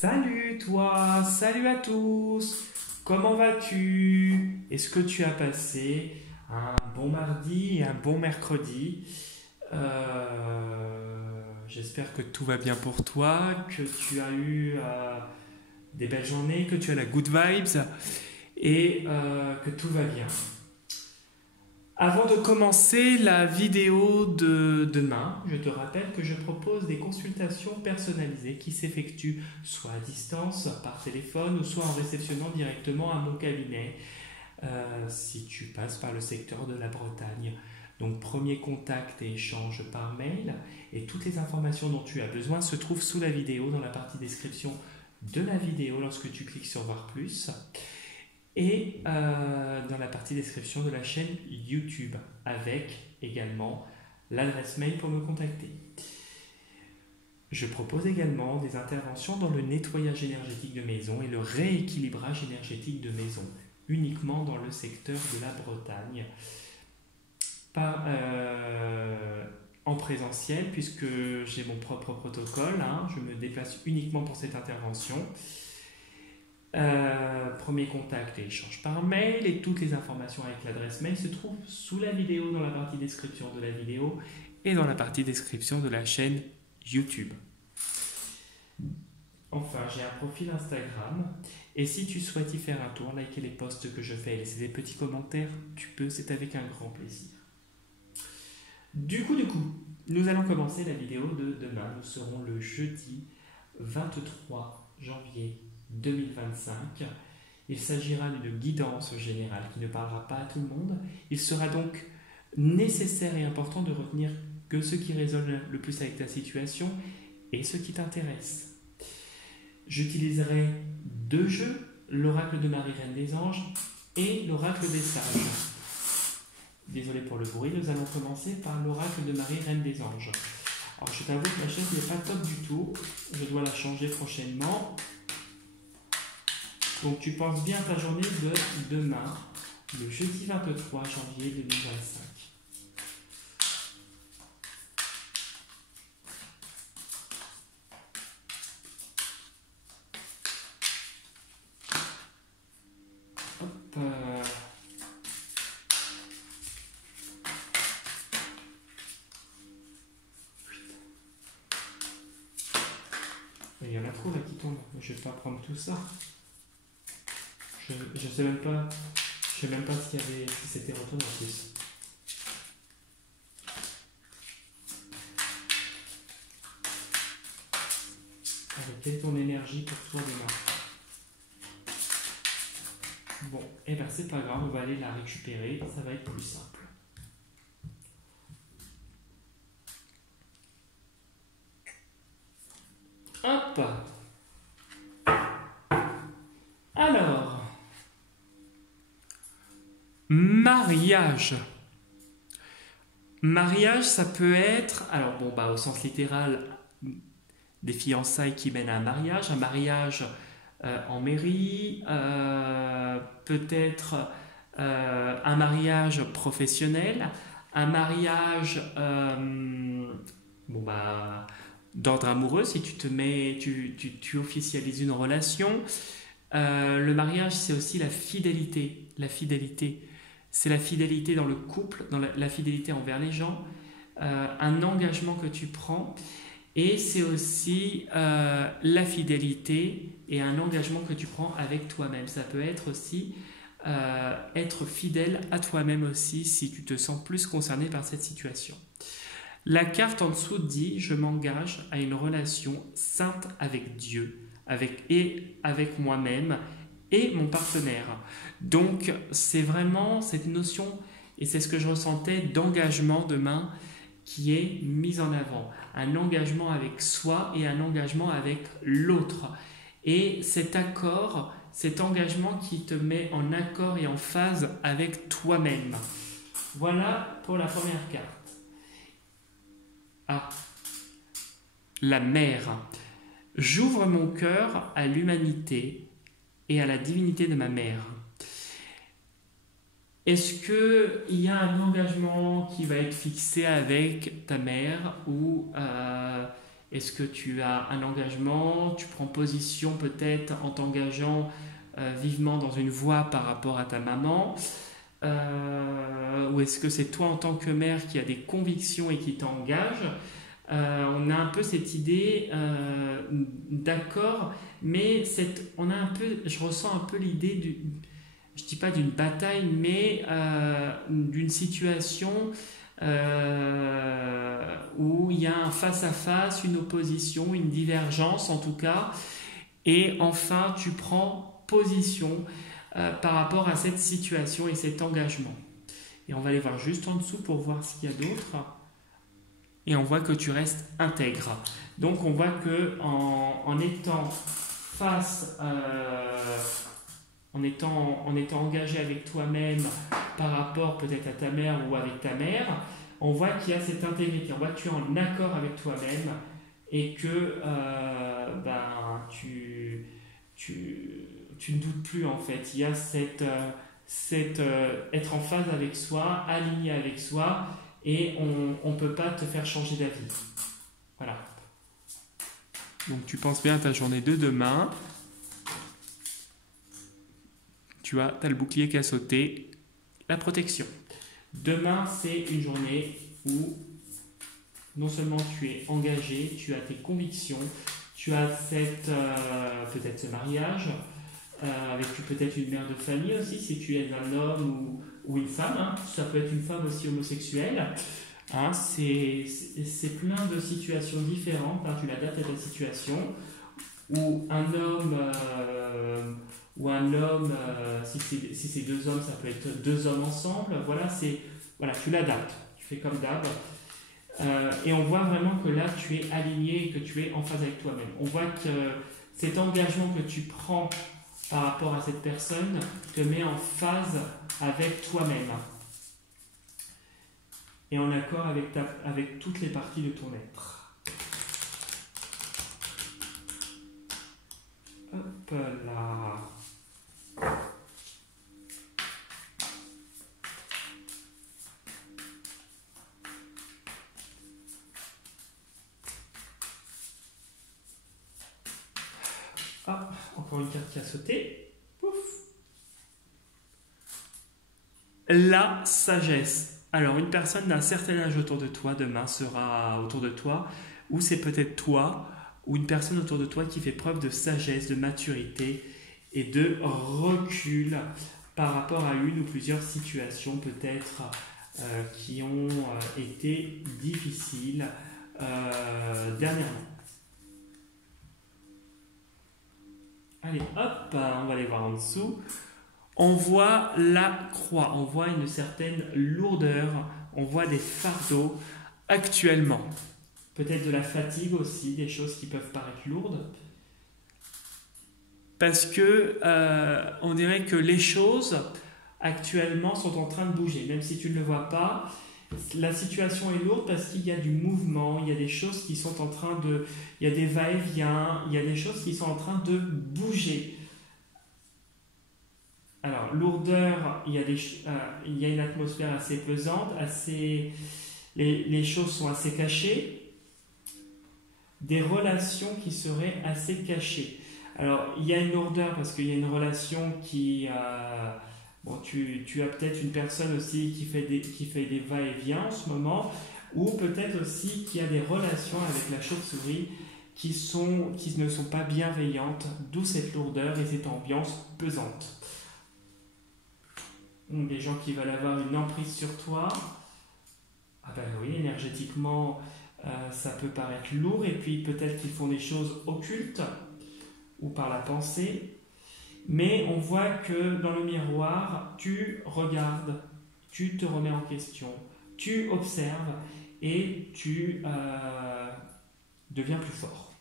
Salut toi, salut à tous. Comment vas-tu? Est-ce que tu as passé un bon mardi et un bon mercredi? J'espère que tout va bien pour toi, que tu as eu des belles journées, que tu as la good vibes et que tout va bien. Avant de commencer la vidéo de demain, je te rappelle que je propose des consultations personnalisées qui s'effectuent soit à distance, par téléphone, ou soit en réceptionnant directement à mon cabinet si tu passes par le secteur de la Bretagne. Donc premier contact et échange par mail, et toutes les informations dont tu as besoin se trouvent sous la vidéo dans la partie description de la vidéo lorsque tu cliques sur voir plus, et dans la partie description de la chaîne YouTube, avec également l'adresse mail pour me contacter. Je propose également des interventions dans le nettoyage énergétique de maison et le rééquilibrage énergétique de maison, uniquement dans le secteur de la Bretagne, en présentiel, puisque j'ai mon propre protocole, je me déplace uniquement pour cette intervention. Premier contact et échange par mail, et toutes les informations avec l'adresse mail se trouvent sous la vidéo dans la partie description de la vidéo et dans la partie description de la chaîne YouTube. Enfin, j'ai un profil Instagram, et si tu souhaites y faire un tour, liker les posts que je fais et laisser des petits commentaires, tu peux, c'est avec un grand plaisir. Du coup, nous allons commencer la vidéo de demain. Nous serons le jeudi 23 janvier 2025. Il s'agira d'une guidance générale qui ne parlera pas à tout le monde. Il sera donc nécessaire et important de retenir que ce qui résonne le plus avec ta situation et ce qui t'intéresse. J'utiliserai deux jeux, l'oracle de Marie, Reine des Anges, et l'oracle des Sages. Désolé pour le bruit, nous allons commencer par l'oracle de Marie, Reine des Anges. Alors je t'avoue que la chaise n'est pas top du tout, je dois la changer prochainement. Donc tu penses bien à ta journée de demain, le jeudi 23 janvier 2025. Hop. Il y en a trop là qui tombent, je ne vais pas prendre tout ça. Je sais même pas s'il y avait, si c'était retourné en plus. Avec quelle est ton énergie pour toi demain? Bon, et ben c'est pas grave, on va aller la récupérer, ça va être plus simple. Hop. Alors, mariage. Mariage, ça peut être, alors bon, au sens littéral, des fiançailles qui mènent à un mariage en mairie, peut-être un mariage professionnel, un mariage d'ordre amoureux, si tu officialises une relation. Le mariage, c'est aussi la fidélité. La fidélité, c'est la fidélité dans le couple, dans la fidélité envers les gens, un engagement que tu prends, et c'est aussi la fidélité et un engagement que tu prends avec toi-même. Ça peut être aussi être fidèle à toi-même aussi, si tu te sens plus concerné par cette situation. La carte en dessous dit « Je m'engage à une relation sainte avec Dieu, avec moi-même et mon partenaire ». Donc, c'est vraiment cette notion, et c'est ce que je ressentais, d'engagement demain qui est mise en avant. Un engagement avec soi et un engagement avec l'autre. Et cet accord, cet engagement qui te met en accord et en phase avec toi-même. Voilà pour la première carte. La mère. J'ouvre mon cœur à l'humanité et à la divinité de ma mère. Est-ce qu'il y a un engagement qui va être fixé avec ta mère, ou Est-ce que tu as un engagement, tu prends position peut-être en t'engageant vivement dans une voie par rapport à ta maman, ou est-ce que c'est toi en tant que mère qui a des convictions et qui t'engage? On a un peu cette idée d'accord, mais on a un peu, je ressens un peu l'idée je dis pas d'une bataille, mais d'une situation où il y a un face-à-face, une opposition, une divergence en tout cas, et enfin tu prends position par rapport à cette situation et cet engagement. Et on va aller voir juste en dessous pour voir ce qu'il y a d'autre. Et on voit que tu restes intègre. Donc on voit que en étant face, en étant engagé avec toi-même par rapport peut-être à ta mère ou avec ta mère, on voit qu'il y a cette intégrité, on voit que tu es en accord avec toi-même et que tu ne doutes plus en fait. Il y a être en phase avec soi, aligné avec soi, et on ne peut pas te faire changer d'avis. Voilà. Donc tu penses bien à ta journée de demain. Tu as le bouclier qui a sauté, la protection. Demain, c'est une journée où non seulement tu es engagé, tu as tes convictions, tu as peut-être ce mariage, avec peut-être une mère de famille aussi, si tu es un homme ou une femme, hein. Ça peut être une femme aussi homosexuelle. Hein, c'est plein de situations différentes, hein. Tu l'adaptes à ta situation, ou un homme, si c'est deux hommes, ça peut être deux hommes ensemble. Voilà, tu l'adaptes, tu fais comme d'hab. Et on voit vraiment que là, tu es aligné et que tu es en phase avec toi-même. On voit que cet engagement que tu prends par rapport à cette personne te met en phase avec toi-même et en accord avec toutes les parties de ton être. Hop là. Ah, encore une carte qui a sauté. Pouf. La sagesse. Alors, une personne d'un certain âge autour de toi, demain, sera autour de toi, ou c'est peut-être toi, ou une personne autour de toi qui fait preuve de sagesse, de maturité et de recul par rapport à une ou plusieurs situations peut-être qui ont été difficiles dernièrement. Allez, hop, on va aller voir en dessous. On voit la croix, on voit une certaine lourdeur, on voit des fardeaux actuellement. Peut-être de la fatigue aussi, des choses qui peuvent paraître lourdes. Parce que on dirait que les choses actuellement sont en train de bouger, même si tu ne le vois pas. La situation est lourde parce qu'il y a du mouvement, il y a des choses qui sont en train de... Il y a des va-et-vient, il y a des choses qui sont en train de bouger. Alors, lourdeur, il y a une atmosphère assez pesante, les choses sont assez cachées, des relations qui seraient assez cachées. Alors, il y a une lourdeur parce qu'il y a une relation qui... tu as peut-être une personne aussi qui fait des va-et-vient en ce moment, ou peut-être aussi qu'il y a des relations avec la chauve-souris qui ne sont pas bienveillantes, d'où cette lourdeur et cette ambiance pesante. Des gens qui veulent avoir une emprise sur toi, ah ben oui, énergétiquement, ça peut paraître lourd, et puis peut-être qu'ils font des choses occultes, ou par la pensée. Mais on voit que dans le miroir, tu regardes, tu te remets en question, tu observes et tu deviens plus fort.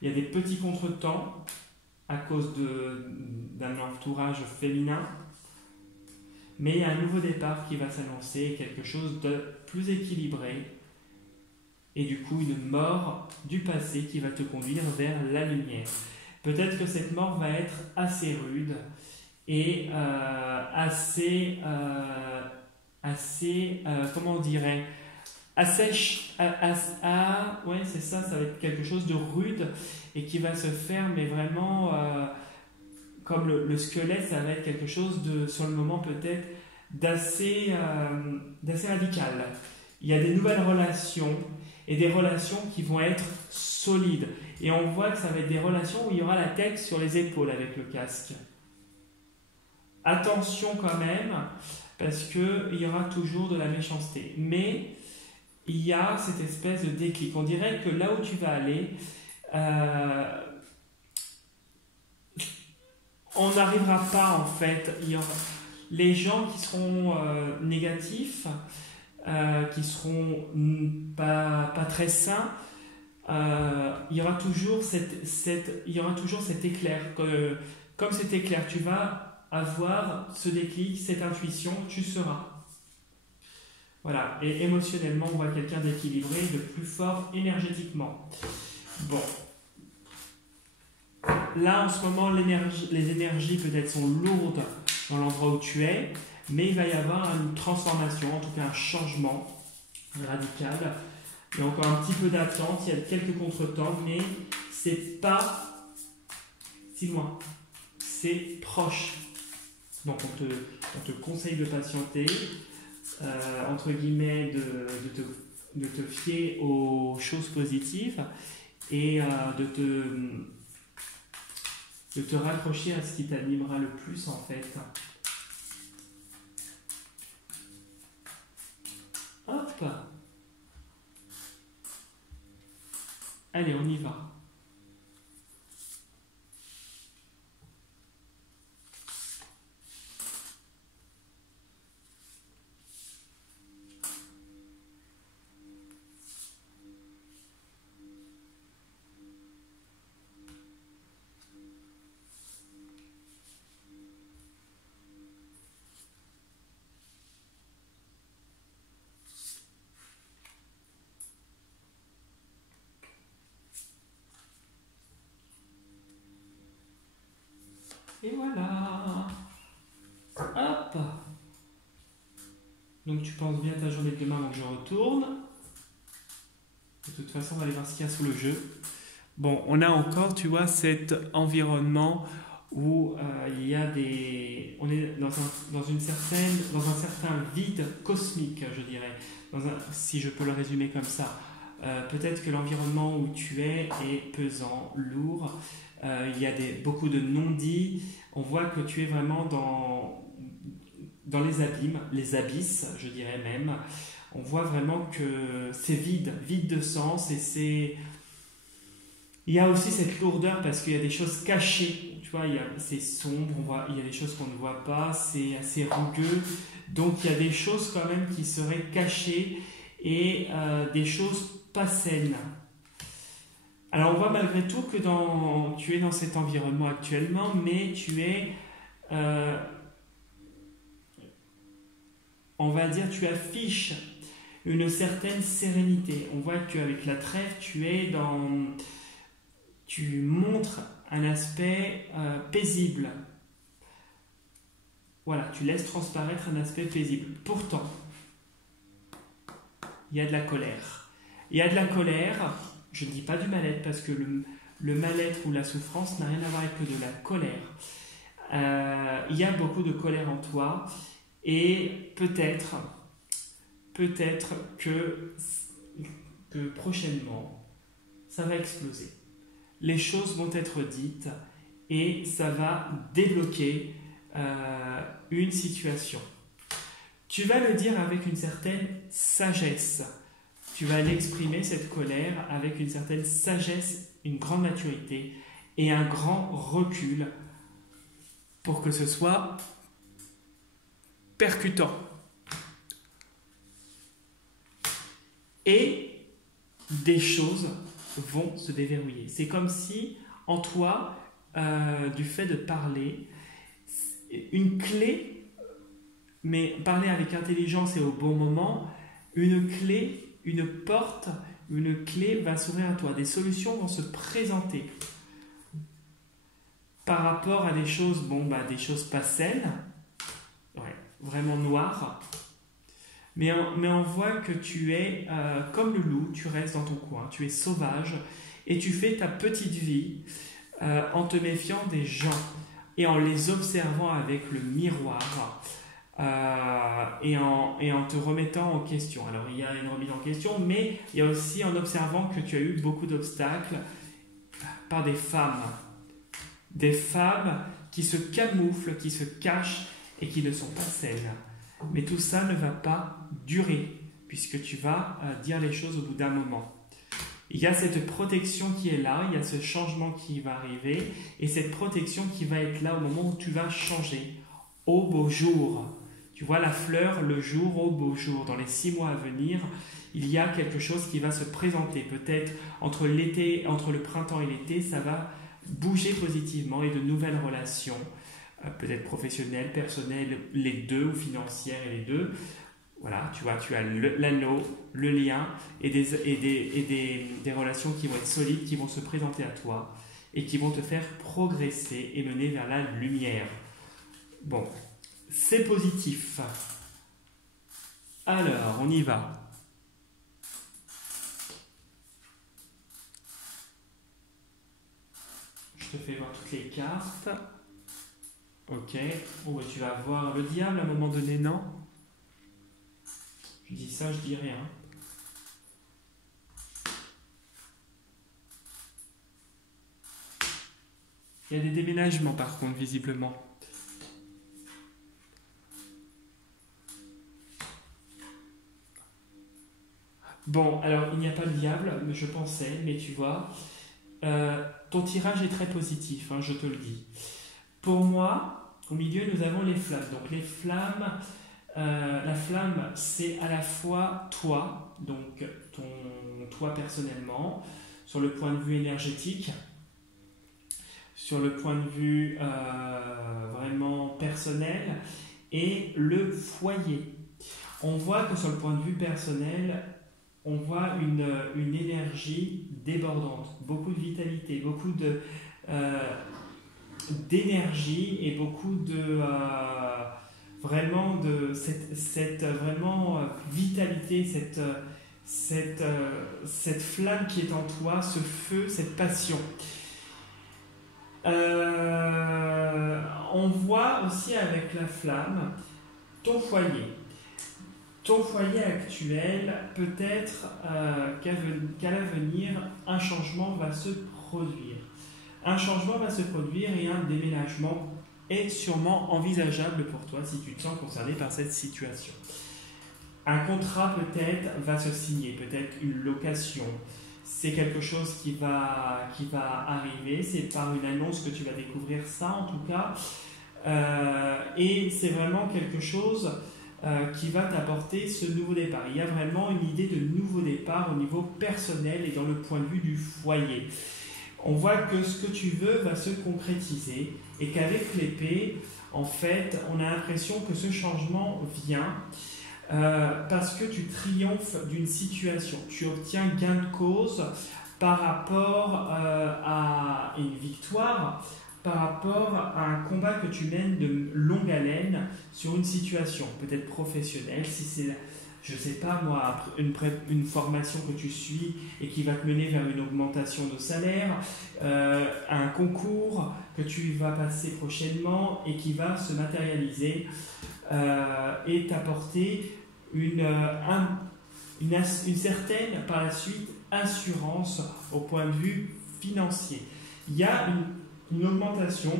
Il y a des petits contretemps à cause d'un entourage féminin, mais il y a un nouveau départ qui va s'annoncer, quelque chose de plus équilibré, et du coup une mort du passé qui va te conduire vers la lumière. Peut-être que cette mort va être assez rude et comment on dirait, assèche, ouais, c'est ça, ça va être quelque chose de rude et qui va se faire, mais vraiment, comme le squelette, ça va être quelque chose de, sur le moment peut-être, d'assez radical. Il y a des nouvelles relations et des relations qui vont être solides. Et on voit que ça va être des relations où il y aura la tête sur les épaules avec le casque. Attention quand même, parce qu'il y aura toujours de la méchanceté. Mais il y a cette espèce de déclic. On dirait que là où tu vas aller, on n'arrivera pas en fait. Les gens qui seront négatifs, qui seront pas très sains, il y aura toujours il y aura toujours cet éclair. Comme cet éclair, tu vas avoir ce déclic, cette intuition, tu seras. Voilà, et émotionnellement, on voit quelqu'un d'équilibré, de plus fort énergétiquement. Bon. Là, en ce moment, les énergies peut-être sont lourdes dans l'endroit où tu es, mais il va y avoir une transformation, en tout cas un changement radical. Il y a encore un petit peu d'attente, il y a quelques contretemps, mais c'est pas si loin, c'est proche. Donc on te conseille de patienter, entre guillemets, de te fier aux choses positives et de te raccrocher à ce qui t'animera le plus en fait. Hop! Allez, on y va. Et voilà. Hop. Donc tu penses bien ta journée de demain avant que je retourne. De toute façon, on va aller voir ce qu'il y a sous le jeu. Bon, on a encore, tu vois, cet environnement où il y a des... On est dans un certain vide cosmique, je dirais. Si je peux le résumer comme ça. Peut-être que l'environnement où tu es est pesant, lourd. Il y a beaucoup de non-dits. On voit que tu es vraiment dans les abîmes, les abysses, je dirais même. On voit vraiment que c'est vide de sens et il y a aussi cette lourdeur parce qu'il y a des choses cachées. Tu vois, c'est sombre, il y a des choses qu'on ne voit pas, c'est assez rugueux. Donc il y a des choses quand même qui seraient cachées et des choses pas saines. Alors on voit malgré tout que tu es dans cet environnement actuellement, mais tu es, on va dire, tu affiches une certaine sérénité. On voit qu'avec la trêve, tu montres un aspect paisible. Voilà, tu laisses transparaître un aspect paisible. Pourtant, il y a de la colère. Il y a de la colère. Je ne dis pas du mal-être parce que le mal-être ou la souffrance n'a rien à voir avec que de la colère. Il y a beaucoup de colère en toi et peut-être que prochainement, ça va exploser. Les choses vont être dites et ça va débloquer une situation. Tu vas le dire avec une certaine sagesse. Tu vas l'exprimer, cette colère, avec une certaine sagesse, une grande maturité et un grand recul pour que ce soit percutant. Et des choses vont se déverrouiller. C'est comme si, en toi, du fait de parler, une clé, mais parler avec intelligence et au bon moment, une clé, une porte, une clé va s'ouvrir à toi. Des solutions vont se présenter par rapport à des choses, des choses pas saines, ouais, vraiment noires. mais on voit que tu es comme le loup, tu restes dans ton coin, tu es sauvage et tu fais ta petite vie en te méfiant des gens et en les observant avec le miroir et en te remettant en question. Alors il y a une remise en question, mais il y a aussi en observant que tu as eu beaucoup d'obstacles par des femmes qui se camouflent, qui se cachent et qui ne sont pas saines. Mais tout ça ne va pas durer, puisque tu vas dire les choses au bout d'un moment. Il y a cette protection qui est là, il y a ce changement qui va arriver, et cette protection qui va être là au moment où tu vas changer, au beau jour. Tu vois la fleur, le jour, au beau jour. Dans les 6 mois à venir, il y a quelque chose qui va se présenter. Peut-être entre le printemps et l'été, ça va bouger positivement et de nouvelles relations, peut-être professionnelles, personnelles, les deux, ou financières et les deux. Voilà, tu vois, tu as l'anneau, le lien et des relations qui vont être solides, qui vont se présenter à toi et qui vont te faire progresser et mener vers la lumière. Bon, c'est positif. Alors, on y va. Je te fais voir toutes les cartes. Ok. Bon, tu vas voir le diable à un moment donné, non? Je dis ça, je dis rien. Il y a des déménagements par contre, visiblement. Bon, alors il n'y a pas de diable, mais je pensais, mais tu vois, ton tirage est très positif, hein, je te le dis. Pour moi, au milieu, nous avons les flammes. Donc les flammes, la flamme, c'est à la fois toi, donc toi personnellement, sur le point de vue énergétique, sur le point de vue vraiment personnel, et le foyer. On voit que sur le point de vue personnel, on voit une énergie débordante, beaucoup de vitalité, beaucoup d'énergie et beaucoup de vraiment de cette vraiment vitalité, cette flamme qui est en toi, ce feu, cette passion. On voit aussi avec la flamme ton foyer. Ton foyer actuel, peut-être qu'à l'avenir, un changement va se produire. Un changement va se produire et un déménagement est sûrement envisageable pour toi si tu te sens concerné par cette situation. Un contrat peut-être va se signer, peut-être une location. C'est quelque chose qui va arriver, c'est par une annonce que tu vas découvrir ça en tout cas. Et c'est vraiment quelque chose qui va t'apporter ce nouveau départ. Il y a vraiment une idée de nouveau départ au niveau personnel et dans le point de vue du foyer. On voit que ce que tu veux va se concrétiser et qu'avec l'épée, en fait, on a l'impression que ce changement vient parce que tu triomphes d'une situation. Tu obtiens gain de cause par rapport à une victoire, par rapport à un combat que tu mènes de longue haleine sur une situation, peut-être professionnelle, si c'est, je ne sais pas moi, une formation que tu suis et qui va te mener vers une augmentation de salaire, un concours que tu vas passer prochainement et qui va se matérialiser et t'apporter une certaine, par la suite, assurance au point de vue financier. Il y a une augmentation,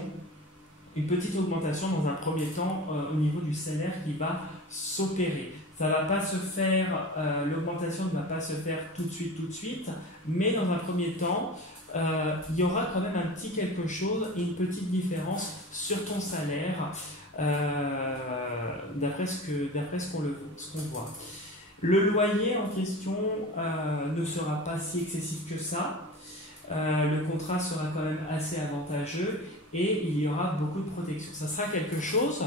une petite augmentation dans un premier temps au niveau du salaire qui va s'opérer. Ça va pas se faire, l'augmentation ne va pas se faire tout de suite, mais dans un premier temps, il y aura quand même un petit quelque chose et une petite différence sur ton salaire d'après ce qu'on voit. Le loyer en question ne sera pas si excessif que ça. Le contrat sera quand même assez avantageux et il y aura beaucoup de protection. Ça sera quelque chose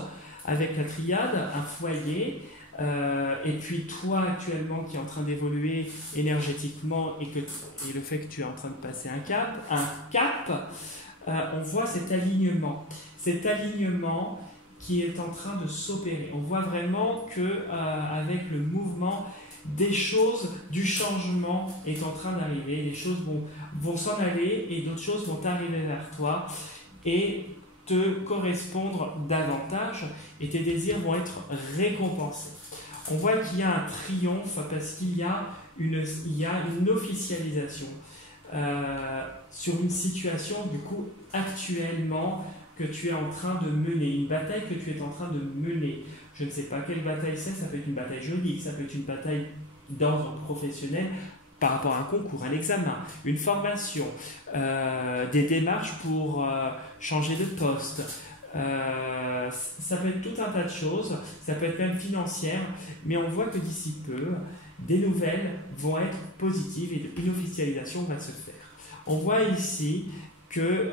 avec la triade, un foyer, et puis toi actuellement qui est en train d'évoluer énergétiquement et le fait que tu es en train de passer un cap, on voit cet alignement qui est en train de s'opérer. On voit vraiment que avec le mouvement, des choses, du changement est en train d'arriver. Les choses vont s'en aller et d'autres choses vont arriver vers toi et te correspondre davantage et tes désirs vont être récompensés. On voit qu'il y a un triomphe parce qu'il y a une officialisation sur une situation du coup actuellement que tu es en train de mener, une bataille que tu es en train de mener. Je ne sais pas quelle bataille c'est, ça peut être une bataille juridique, ça peut être une bataille d'ordre professionnel par rapport à un concours, un examen, une formation, des démarches pour changer de poste. Ça peut être tout un tas de choses, ça peut être même financière, mais on voit que d'ici peu, des nouvelles vont être positives et une officialisation va se faire. On voit ici que,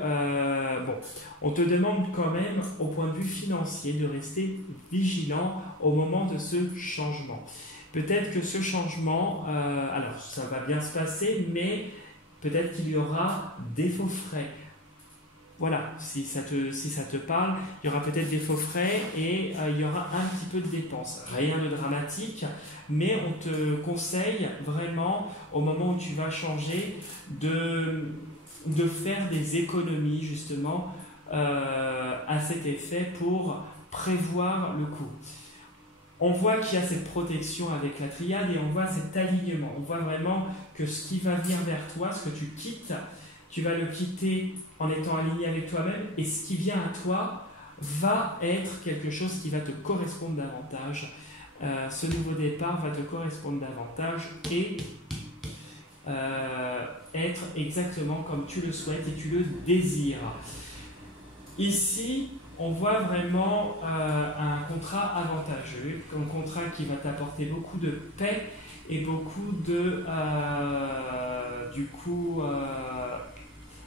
on te demande quand même, au point de vue financier, de rester vigilant au moment de ce changement. Peut-être que ce changement, alors ça va bien se passer, mais peut-être qu'il y aura des faux frais. Voilà, si ça te parle, il y aura peut-être des faux frais et il y aura un petit peu de dépenses. Rien de dramatique, mais on te conseille vraiment, au moment où tu vas changer, de faire des économies justement à cet effet pour prévoir le coût. On voit qu'il y a cette protection avec la triade et on voit cet alignement. On voit vraiment que ce qui va venir vers toi, ce que tu quittes, tu vas le quitter en étant aligné avec toi-même et ce qui vient à toi va être quelque chose qui va te correspondre davantage. Ce nouveau départ va te correspondre davantage et être exactement comme tu le souhaites et tu le désires. Ici, on voit vraiment un contrat avantageux, un contrat qui va t'apporter beaucoup de paix et beaucoup de,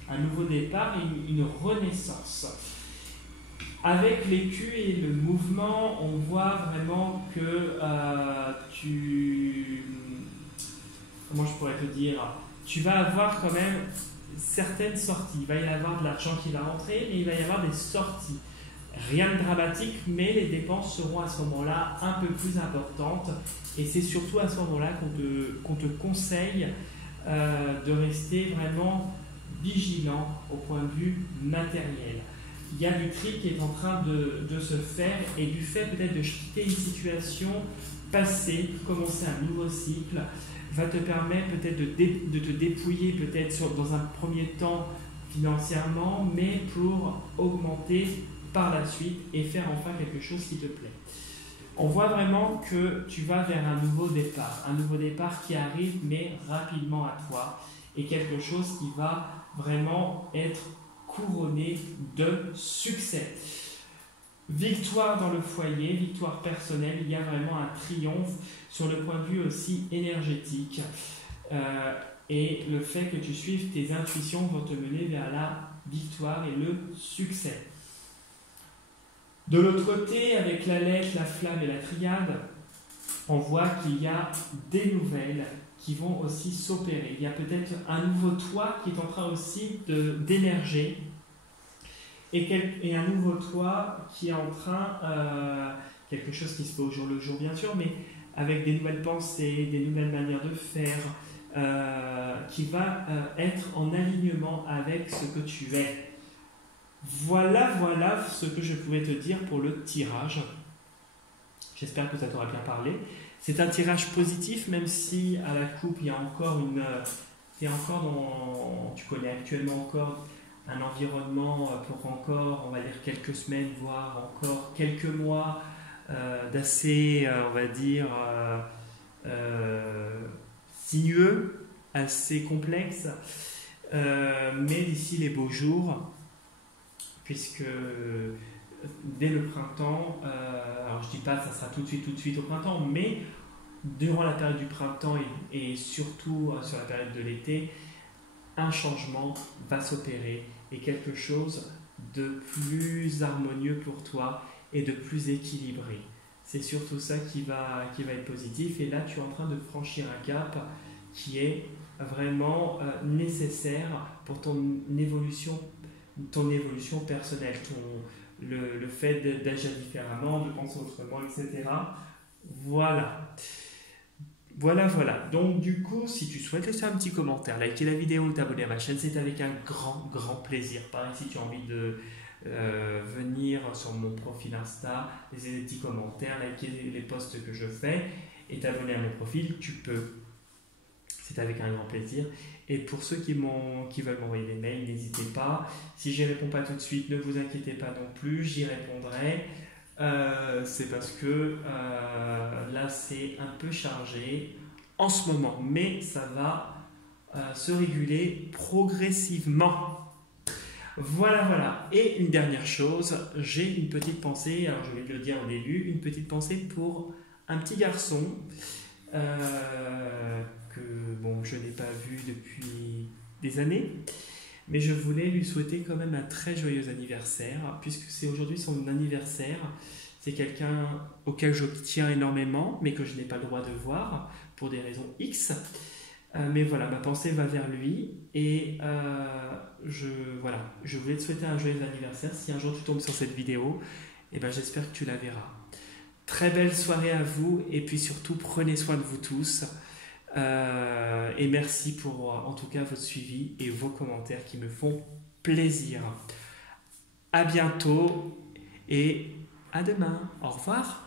un nouveau départ et une renaissance. Avec l'écu et le mouvement, on voit vraiment que comment je pourrais te dire, tu vas avoir quand même certaines sorties. Il va y avoir de l'argent qui va rentrer, mais il va y avoir des sorties. Rien de dramatique, mais les dépenses seront à ce moment-là un peu plus importantes. Et c'est surtout à ce moment-là qu'on te conseille de rester vraiment vigilant au point de vue matériel. Il y a du tri qui est en train de se faire et du fait peut-être de quitter une situation passée, commencer un nouveau cycle, va te permettre peut-être de te dépouiller peut-être dans un premier temps financièrement, mais pour augmenter par la suite et faire enfin quelque chose qui te plaît. On voit vraiment que tu vas vers un nouveau départ qui arrive mais rapidement à toi et quelque chose qui va vraiment être couronné de succès. Victoire dans le foyer, victoire personnelle, il y a vraiment un triomphe sur le point de vue aussi énergétique. Et le fait que tu suives tes intuitions vont te mener vers la victoire et le succès. De l'autre côté, avec la lettre, la flamme et la triade, on voit qu'il y a des nouvelles qui vont aussi s'opérer. Il y a peut-être un nouveau toit qui est en train aussi d'émerger et un nouveau toit qui est en train, quelque chose qui se fait au jour le jour bien sûr, mais avec des nouvelles pensées, des nouvelles manières de faire, qui va être en alignement avec ce que tu es. Voilà ce que je pouvais te dire pour le tirage. J'espère que ça t'aura bien parlé. C'est un tirage positif, même si à la coupe, il y a encore tu connais actuellement encore un environnement pour encore, on va dire, quelques semaines, voire encore quelques mois d'assez, on va dire, sinueux, assez complexe. Mais d'ici les beaux jours, puisque dès le printemps, alors je ne dis pas que ça sera tout de suite au printemps, mais durant la période du printemps et surtout sur la période de l'été, un changement va s'opérer et quelque chose de plus harmonieux pour toi et de plus équilibré. C'est surtout ça qui va être positif et là tu es en train de franchir un cap qui est vraiment nécessaire pour ton évolution personnelle, le fait d'agir différemment, de penser autrement, etc. Voilà. Voilà. Donc du coup, si tu souhaites laisser un petit commentaire, liker la vidéo, t'abonner à ma chaîne, c'est avec un grand plaisir. Pareil, si tu as envie de venir sur mon profil Insta, laisser des petits commentaires, liker les posts que je fais et t'abonner à mon profil, tu peux. C'est avec un grand plaisir. Et pour ceux qui veulent m'envoyer des mails, n'hésitez pas. Si je n'y réponds pas tout de suite, ne vous inquiétez pas non plus, j'y répondrai. C'est parce que là c'est un peu chargé en ce moment, mais ça va se réguler progressivement. Voilà. Et une dernière chose, j'ai une petite pensée, alors je vais te le dire au début, une petite pensée pour un petit garçon que bon, je n'ai pas vu depuis des années. Mais je voulais lui souhaiter quand même un très joyeux anniversaire, puisque c'est aujourd'hui son anniversaire. C'est quelqu'un auquel je tiens énormément, mais que je n'ai pas le droit de voir pour des raisons X. Mais voilà, ma pensée va vers lui et je voulais te souhaiter un joyeux anniversaire. Si un jour tu tombes sur cette vidéo, eh ben, j'espère que tu la verras. Très belle soirée à vous et puis surtout prenez soin de vous tous. Et merci pour en tout cas votre suivi et vos commentaires qui me font plaisir. À bientôt et à demain. Au revoir.